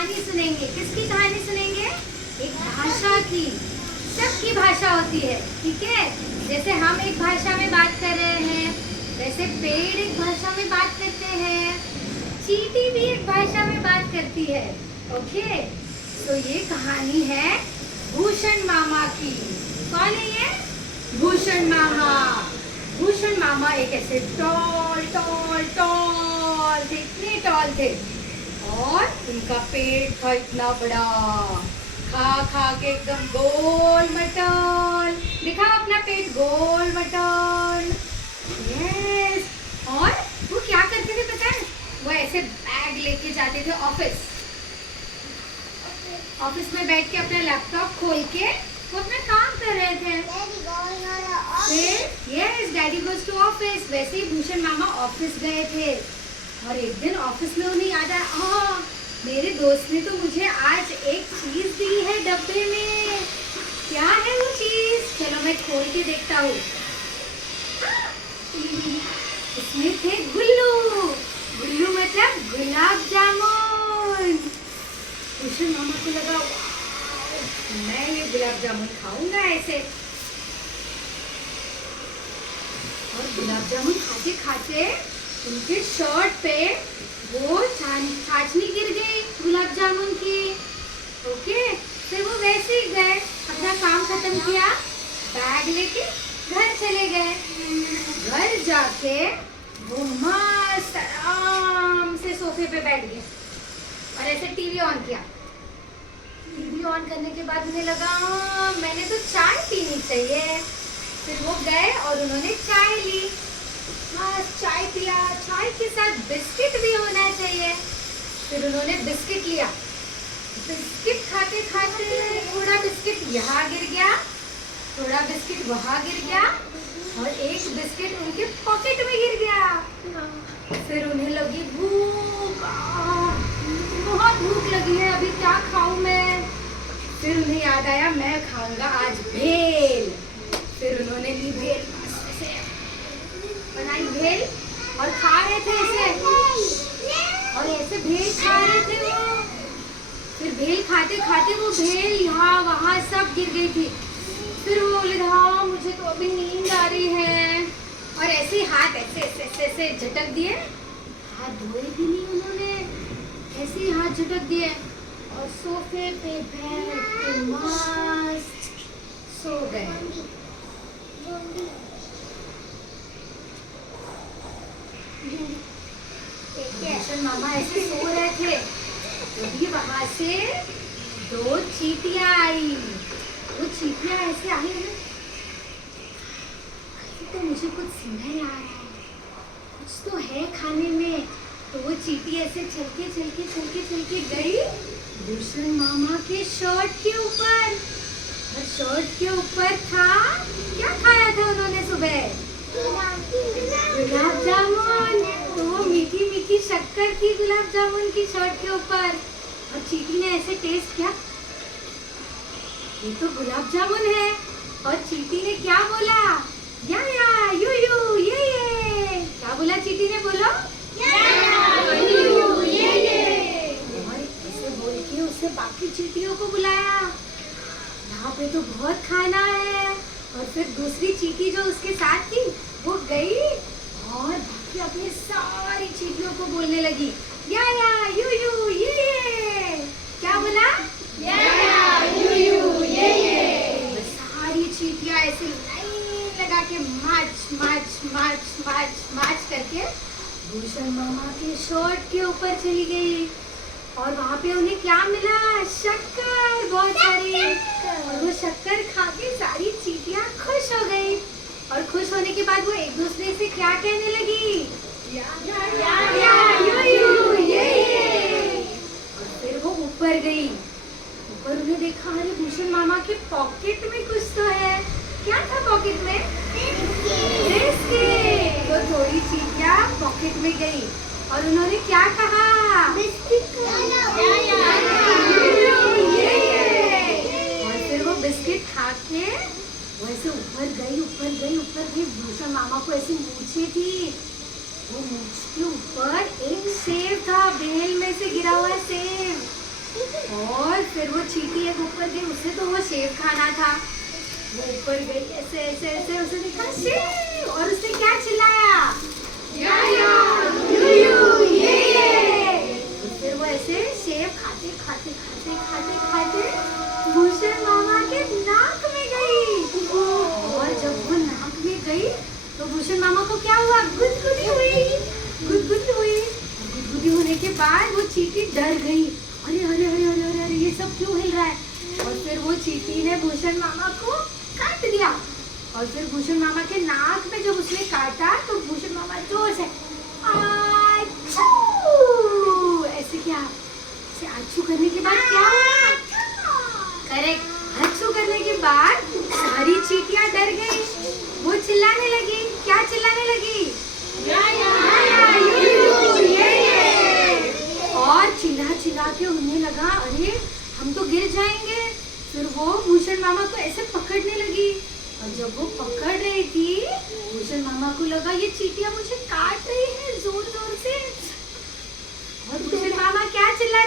कहानी सुनेंगे। किसकी कहानी सुनेंगे? एक भाषा की। सबकी भाषा होती है, ठीक है। जैसे हम एक भाषा में बात कर रहे हैं, वैसे पेड़ एक भाषा में बात करते हैं, चींटी भी एक भाषा में बात करती है। ओके, तो ये कहानी है भूषण मामा की। कौन है ये? भूषण मामा। भूषण मामा एक ऐसे टॉल टॉल टॉल थे, इतने टॉल थे, और उनका पेट था इतना बड़ा, खा खा के एकदम गोल मटोल। दिखाओ अपना पेट, गोल मटोल। यस। और वो क्या करते थे पता है? वो ऐसे बैग लेके जाते थे ऑफिस। ऑफिस में बैठ के अपना लैपटॉप खोल के वो अपना काम कर रहे थे। Yes, daddy goes to office. वैसे ही भूषण मामा ऑफिस गए थे, और एक दिन ऑफिस में उन्हें याद आया, मेरे दोस्त ने तो मुझे आज एक चीज दी है डब्बे में। क्या है वो चीज? चलो मैं खोल के देखता हूँ। इसमें थे गुल्लू। गुल्लू मतलब गुलाब जामुन। भूषण मामा को लगा, मैं ये गुलाब जामुन खाऊंगा ऐसे। और गुलाब जामुन खाते खाते उनके शर्ट पे वो छाछनी गिर गई गुलाब जामुन की। ओके, फिर वो वैसे ही गए, अपना काम खत्म किया, बैग लेके घर चले गए। घर जाके वो मस्त आराम से सोफे पे बैठ गए और ऐसे टीवी ऑन किया। टीवी ऑन करने के बाद उन्हें लगा मैंने तो चाय पीनी चाहिए। फिर वो गए और उन्होंने चाय ली। बस चाय पिया, चाय के साथ बिस्किट भी होना चाहिए। फिर उन्होंने बिस्किट लिया। बिस्किट खाते खाते थोड़ा बिस्किट यहाँ गिर गया, थोड़ा बिस्किट वहाँ गिर गया, और एक बिस्किट उनके पॉकेट में गिर गया। फिर उन्हें लगी भूख, बहुत भूख लगी है, अभी क्या खाऊं मैं? फिर उन्हें याद आया, मैं खाऊंगा आज भेल। फिर उन्होंने ली भेल, ऐसे बनाई भेल और खा रहे थे ऐसे, और ऐसे भेल खा रहे थे वो। फिर भेल खाते खाते वो भेल यहाँ वहाँ सब गिर गई थी। फिर वो बोले, हाँ मुझे तो अभी नींद आ रही है, और ऐसे ही हाथ ऐसे ऐसे ऐसे ऐसे झटक दिए। हाथ धोए भी नहीं उन्होंने, ऐसे ही हाथ झटक दिए और सोफे पे बैठ के मस्त सो गए। भूषण मामा ऐसे सो रहे थे, तभी वहां से दो चींटियां आई। वो चींटियां ऐसे आई है, तो मुझे कुछ समझ आ रहा है, कुछ तो है खाने में। तो वो चींटी ऐसे चलके चलके चलके चलके गई भूषण मामा के शर्ट के ऊपर, और शर्ट के ऊपर था, क्या खाया था उन्होंने सुबह? गुलाब जामुन। तो वो मीठी मीठी शक्कर थी गुलाब जामुन की शर्ट के ऊपर, और चींटी ने ऐसे टेस्ट किया, ये तो गुलाब जामुन है। और चींटी ने क्या बोला? या यू यू ये। क्या बोला चींटी ने? बोलो यू यू ये। और ऐसे बोल के उसने बाकी चींटियों को बुलाया, यहाँ पे तो बहुत खाना है। और फिर दूसरी चींटी जो उसके साथ थी वो गई और बाकी अपनी सारी चींटियों को बोलने लगी, या यू यू ये। क्या बोला? यू यू ये। सारी चींटियां ऐसे लाइन लगा के मार्च मार्च मार्च मार्च मार्च करके भूषण मामा के शर्ट के ऊपर चली गई। और वहाँ पे उन्हें क्या मिला? शक्कर, बहुत सारी। और वो शक्कर खा के सारी चींटियां खुश हो गई। और खुश होने के बाद वो एक दूसरे से क्या कहने लगी? यू ये। और फिर वो ऊपर गई। ऊपर उन्हें देखा, अरे भूषण मामा के पॉकेट में कुछ तो है। क्या था पॉकेट में? बिस्किट। तो थोड़ी चींटियां पॉकेट में गई और उन्होंने क्या कहा? बिस्किट। और फिर वो बिस्किट खा के वो ऐसे ऊपर गई ऊपर गई ऊपर गई। भूषण मामा को ऐसी मूछें थी, वो मूछ के ऊपर एक सेब था, बेल में से गिरा हुआ सेब। फिर वो चींटी एक ऊपर गई, उसे तो वो सेब खाना था। वो ऊपर गई, ऐसे ऐसे ऐसे, उसे देखा सेब, और उसने क्या चिल्लाया, या यू यू ये। फिर वो ऐसे सेब खाते खाते खाते खाते खाते भूषण मामा के नाक में गई, और जब वो नाक में गई तो भूषण मामा को क्या हुआ, गुदगुदी हुई, गुदगुदी हुई। गुदगुदी होने के बाद वो चींटी डर गई, अरे अरे अरे अरे अरे अरे ये सब क्यों हिल रहा है। और फिर वो चींटी ने भूषण मामा को काट दिया। और फिर भूषण मामा के नाक में जब उसने काटा तो भूषण मामा जोर से आचू ऐसे किया। आचू करने के बाद क्या हुआ, करेक्ट, आचू करने के बाद सारी चींटियां डर गई। वो चिल्लाने लगी, क्या चिल्लाने लगी, या यू ये। और चिल्ला चिल्ला के उन्हें लगा अरे हम तो गिर जाएंगे। फिर वो भूषण मामा को ऐसे पकड़ने लगी, और जब वो पकड़ रही थी भूषण मामा को लगा ये चींटियां मुझे काट रही है जोर जोर से। और भूषण मामा क्या चिल्ला